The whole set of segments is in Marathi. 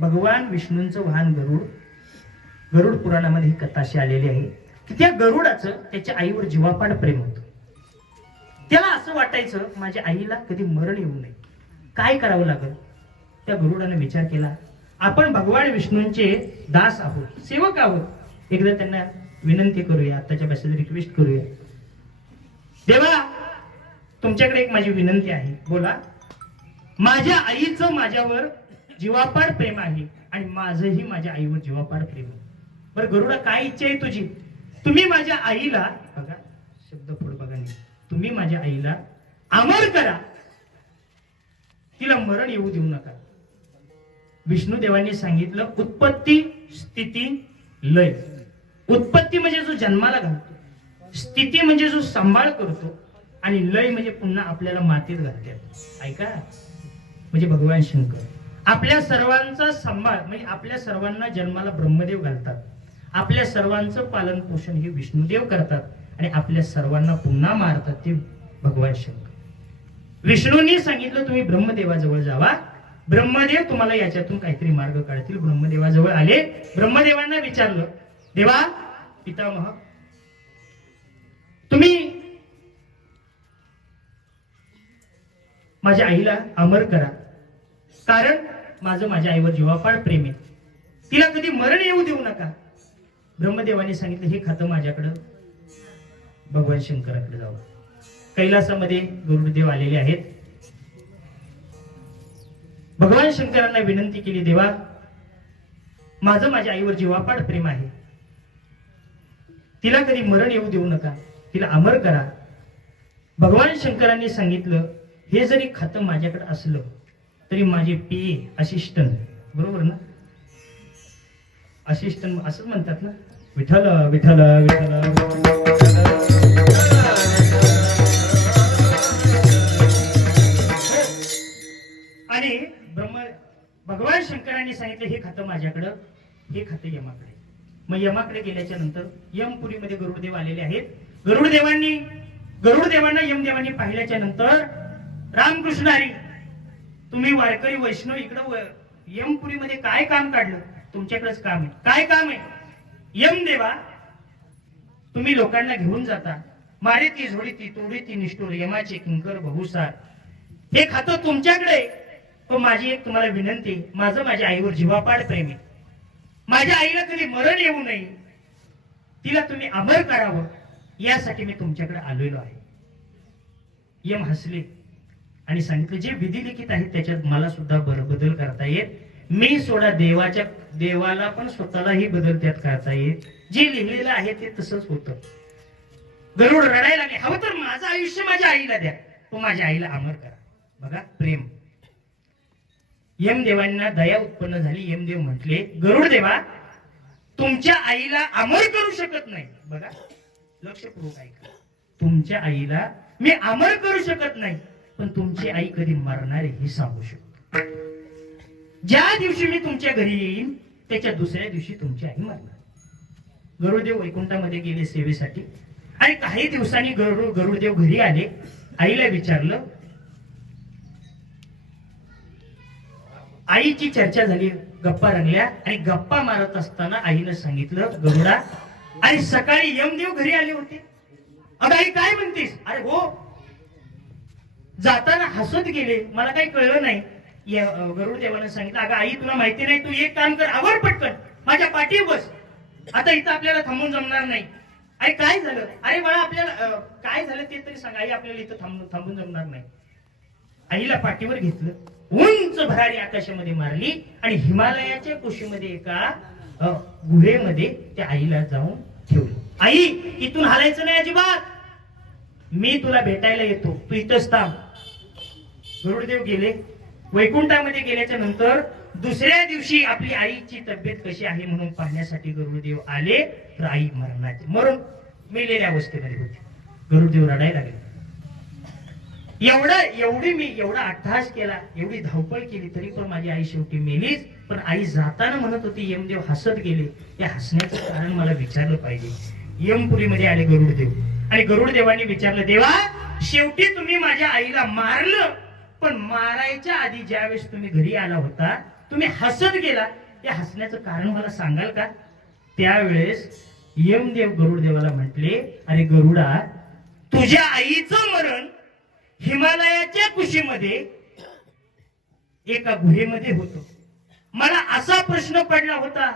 भगवान विष्णूंचं वाहन गरुड गरुड पुराणामध्ये ही कथा अशी आलेली आहे की त्या गरुडाचं त्याच्या आईवर जीवापाड प्रेम होतं. त्याला असं वाटायचं माझ्या आईला कधी मरण येऊ नये. काय करावं लागल? त्या गरुडाने विचार केला आपण भगवान विष्णूंचे दास आहोत सेवक आहोत. एकदा त्यांना विनंती करूया आताच्या भाषेत रिक्वेस्ट करूया. देवा तुमच्याकडे एक माझी विनंती आहे. बोला. माझ्या आईचं माझ्यावर जीवापाड प्रेम आहे आणि माझंही माझ्या आईवर जीवापाड प्रेम आहे. बरं गरुडा काय इच्छा आहे तुझी? तुम्ही माझ्या आईला बघा शब्द पुढे बघा तुम्ही माझ्या आईला अमर करा. तिला मरण येऊ देऊ नका. विष्णू देवांनी सांगितलं उत्पत्ती स्थिती लय. उत्पत्ती म्हणजे जो जन्माला घालतो. स्थिती म्हणजे जो सांभाळ करतो. आणि लय म्हणजे पुन्हा आपल्याला मातीत घालतात. ऐका. म्हणजे भगवान शंकर. आपल्या सर्वांचा सांभाळ म्हणजे आपल्या सर्वांना जन्माला ब्रह्मदेव घालतात. आपल्या सर्वांचं पालन पोषण हे विष्णुदेव करतात आणि आपल्या सर्वांना पुन्हा मारतात ते भगवान शंकर. विष्णूंनी सांगितलं तुम्ही ब्रह्मदेवाजवळ जावा. ब्रह्मदेव तुम्हाला याच्यातून काहीतरी मार्ग काढतील. ब्रह्मदेवाजवळ आले. ब्रह्मदेवांना विचारलं देवा पितामह तुम्ही माझ्या आईला अमर करा. कारण माझं माझ्या आईवर जीवापाड प्रेम आहे तिला कधी मरण येऊ देऊ नका. ब्रह्मदेवाने सांगितलं हे खातं माझ्याकडं. भगवान शंकराकडे जावं. कैलासामध्ये गुरुदेव आलेले आहेत. भगवान शंकरांना विनंती केली देवा माझं माझ्या आईवर जीवापाड प्रेम आहे तिला कधी मरण येऊ देऊ नका. तिला अमर करा. भगवान शंकरांनी सांगितलं हे जरी खातं माझ्याकडे असलं तरी माझे पी असिस्टंट बरोबर ना? असिस्टंट असंच म्हणतात ना? विठ्ठल विठ्ठल विठ्ठल. आणि ब्रह्म भगवान शंकरांनी सांगितलं हे खातं माझ्याकडं हे खातं यमाकडे. मग यमाकडे गेल्याच्यानंतर यमपुरीमध्ये गरुडदेव आलेले आहेत. गरुडदेवांनी गरुडदेवांना यमदेवांनी पाहिल्याच्या नंतर रामकृष्ण हरी तुम्ही वारकरी वैष्णव इकडं व- यमपुरीमध्ये काय काम काढलं? तुमच्याकडेच काम आहे. काय काम आहे? यमदेवा तुम्ही लोकांना घेऊन जाता. मारे ती झोडी ती तोडी ती निष्ठुर यमाचे किंकर बहुसार. हे खातं तुमच्याकडे तो पण माझी एक तुम्हाला विनंती माझं माझ्या आईवर जीवापाड प्रेम आहे. माझ्या आईला कधी मरण येऊ नये. तिला तुम्ही अमर करावं. यासाठी मी तुमच्याकडे आलेलो आहे. यम हसले. आणि सांगितलं जे विधी लिखित आहे त्याच्यात मला सुद्धा बर बदल करता येत. मी सोडा देवाच्या देवाला पण स्वतःलाही बदल त्यात करता येत. जे लिहिलेलं आहे ते तसंच होतं. गरुड रडायला लागले हवं तर माझं आयुष्य माझ्या आईला द्या. तो माझ्या आईला अमर करा. बघा प्रेम. यमदेवांना दया उत्पन्न झाली. यमदेव म्हटले गरुड देवा तुमच्या आईला अमर करू शकत नाही. बघा लक्षपूर्वक ऐका. तुमच्या आईला मी अमर करू शकत नाही. पण तुमची आई कधी मरणार हे सांगू शकतो. ज्या दिवशी मी तुमच्या घरी येईन त्याच्या दुसऱ्या दिवशी तुमची आई मरणार. गरुडदेव वैकुंठामध्ये गेले सेवेसाठी. आणि काही दिवसांनी गरुड गरुडदेव घरी आले. आईला विचारलं आईची चर्चा झाली गप्पा रंगल्या. आणि गप्पा मारत असताना आईनं सांगितलं गरुडा आणि सकाळी यमदेव घरी आले होते. अगं आई काय म्हणतेस? अरे हो जाताना हसत गेले. मला काही कळलं नाही. गरुड अं, सांगितलं अगं आई तुला माहिती नाही तू एक काम कर आवर पटकन. माझ्या पाठी बस. आता इथं आपल्याला थांबून जमणार नाही. अरे काय झालं? अरे बाळा आपल्याला काय झालं ते तरी सांग. आई आपल्याला इथं थांबून थांबून जमणार नाही. आईला पाठीवर घेतलं. उंच भरारी आकाशामध्ये मारली आणि हिमालयाच्या कुशीमध्ये एका गुहेमध्ये त्या आईला जाऊन ठेवलं. आई इथून हालायचं नाही अजिबात. मी तुला भेटायला येतो. तू इथंच थांब. गरुडदेव गेले. वैकुंठामध्ये गेल्याच्यानंतर दुसऱ्या दिवशी आपली आईची तब्येत कशी आहे म्हणून पाहण्यासाठी गरुडदेव आले. तर आई मरणाचे मरून मेलेल्या अवस्थेमध्ये होती. गरुडदेव रडायला लागले. एवढा एवढी मी एवढा अट्टहास केला. एवढी धावपळ केली तरी पण माझी आई शेवटी मेलीच. पण आई जाताना म्हणत होती यमदेव हसत गेले. या हसण्याचं कारण मला विचारलं पाहिजे. यमपुरीमध्ये आले गरुडदेव आणि गरुडदेवांनी विचारलं देवा शेवटी तुम्ही माझ्या आईला मारलं. पण मारायच्या आधी ज्यावेळेस तुम्ही घरी आला होता तुम्ही हसत गेला. या हसण्याचं कारण मला सांगाल का? त्यावेळेस यमदेव गरुड देवाला म्हटले अरे गरुडा तुझ्या आईचं मरण हिमालयाच्या कुशीमध्ये एका गुहेमध्ये होत. मला असा प्रश्न पडला होता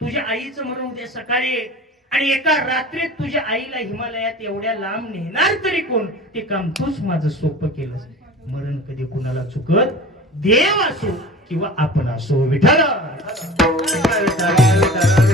तुझ्या आईचं मरण उद्या सकाळी आणि एका रात्रीत तुझ्या आईला हिमालयात एवढ्या लांब नेणार तरी कोण? ते काम तूच माझं सोपं केलं मरण कधी कुणाला चुकत? देव असो किंवा आपण असो विठाला